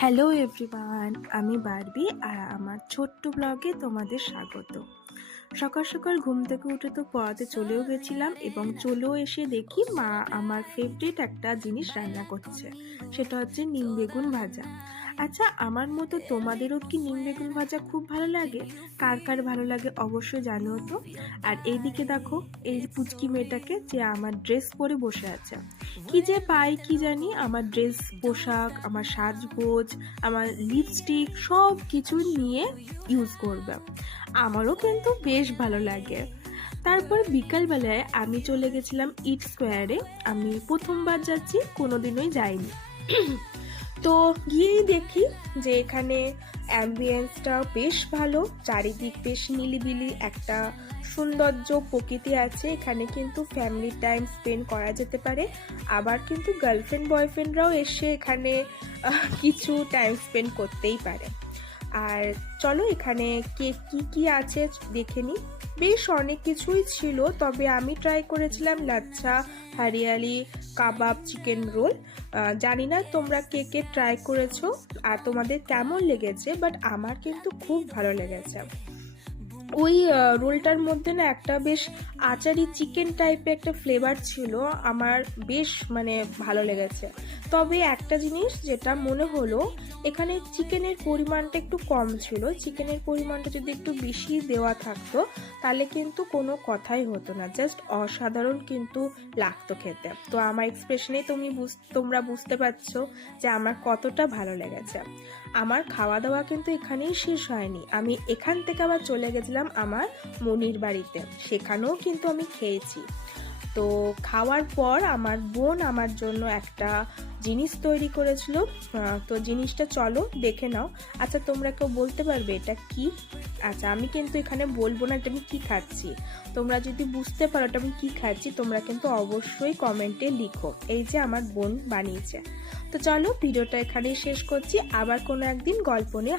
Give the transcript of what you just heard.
Hello everyone, আমি Barbie আর আমার ছোট্ট ব্লগে তোমাদের স্বাগত। সকাল সকাল ঘুম থেকে উঠে তো পড়াতে চলেও গেছিলাম এবং চলেও এসে দেখি মা আমার ফেভারিট একটা জিনিস রান্না করছে, সেটা হচ্ছে নিম বেগুন ভাজা। আচ্ছা, আমার মতো তোমাদেরও কি নিম বেগুন ভাজা খুব ভালো লাগে? কার কার ভালো লাগে অবশ্যই জানিও তো। আর এইদিকে দেখো, এই পুচকি মেয়েটাকে যে আমার ড্রেস পরে বসে আছে, কি যে পাই কি জানি, আমার ড্রেস পোশাক, আমার সাজগোজ, আমার লিপস্টিক সব কিছু নিয়ে ইউজ করবে। আমারও কিন্তু বেশ ভালো লাগে। তারপর বিকালবেলায় আমি চলে গেছিলাম ইট স্কোয়ারে। আমি প্রথমবার যাচ্ছি, কোনোদিনই যাইনি। তো গিয়েই দেখি যে এখানে অ্যাম্বিয়েন্সটা বেশ ভালো, চারিদিক বেশ নিলিবিলি একটা সৌন্দর্য প্রকৃতি আছে। এখানে কিন্তু ফ্যামিলি টাইম স্পেন্ড করা যেতে পারে, আবার কিন্তু গার্লফ্রেন্ড বয়ফ্রেন্ডরাও এসে এখানে কিছু টাইম স্পেন্ড করতেই পারে। আর চলো এখানে কি কি আছে দেখে নিই। বেশ অনেক কিছুই ছিল, তবে আমি ট্রাই করেছিলাম লাচ্ছা, হরিয়ালি, কাবাব, চিকেন রোল। জানি না তোমরা কে কে ট্রাই করেছো আর তোমাদের কেমন লেগেছে, বাট আমার কিন্তু খুব ভালো লেগেছে। ওই রোলটার মধ্যে না একটা বেশ আচারি চিকেন টাইপের একটা ফ্লেভার ছিল, আমার বেশ ভালো লেগেছে। তবে একটা জিনিস যেটা মনে হলো, এখানে চিকেনের পরিমাণটা একটু কম ছিল। চিকেনের পরিমাণটা যদি একটু বেশি দেওয়া থাকতো তাহলে কিন্তু কোনো কথাই হতো না, জাস্ট অসাধারণ কিন্তু লাগতো খেতে। তো আমার এক্সপ্রেশনেই তোমরা বুঝতে পারছো যে আমার কতটা ভালো লেগেছে। আমার খাওয়া দাওয়া কিন্তু এখানেই শেষ হয়নি, আমি এখান থেকে আবার চলে গেছিলাম আমার মনির বাড়িতে, সেখানেও কিন্তু আমি খেয়েছি। তো খাওয়ার পর আমার বোন আমার জন্য একটা জিনিস তৈরি করেছিল, তো জিনিসটা চলো দেখে নাও। আচ্ছা, তোমরা কেউ বলতে পারবে এটা কি? আচ্ছা, আমি কিন্তু এখানে বলবো না এটা আমি কি খাচ্ছি। তোমরা যদি বুঝতে পারো এটা আমি কি খাচ্ছি, তোমরা কিন্তু অবশ্যই কমেন্টে লিখো। এই যে আমার বোন বানিয়েছে। তো চলো ভিডিওটা এখানেই শেষ করছি, আবার কোনো একদিন গল্প নিয়ে